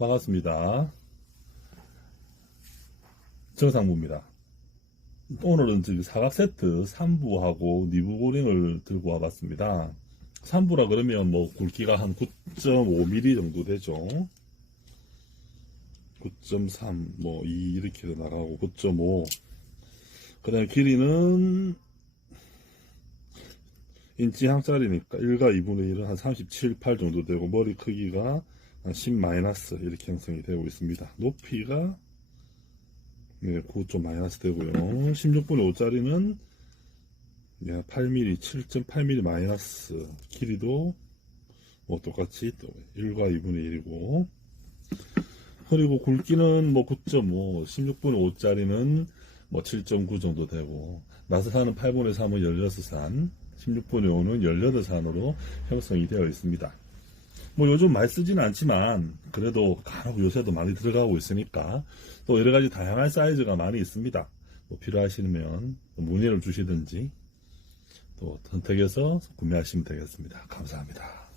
반갑습니다. 정상부입니다. 오늘은 저기 사각 세트 3부하고 니부 고링을 들고 와봤습니다. 3부라 그러면 뭐 굵기가 한 9.5mm 정도 되죠. 9.3, 뭐, 2 이렇게 나가고 9.5. 그 다음에 길이는 인치 항짜리니까 1과 2분의 1은 한 37, 8 정도 되고 머리 크기가 한 10 마이너스 이렇게 형성이 되고 있습니다. 높이가 네, 9좀 마이너스 되고요. 16분의 5짜리는 8mm, 7.8mm 마이너스 길이도 뭐 똑같이 또 1과 2분의 1이고 그리고 굵기는 뭐 9.5, 16분의 5짜리는 뭐 7.9 정도 되고 나스산은 8분의 3은 16산, 16분의 5는 18산으로 형성이 되어 있습니다. 뭐 요즘 많이 쓰지는 않지만 그래도 간혹 요새도 많이 들어가고 있으니까 또 여러 가지 다양한 사이즈가 많이 있습니다. 뭐 필요하시면 문의를 주시든지 또 선택해서 구매하시면 되겠습니다. 감사합니다.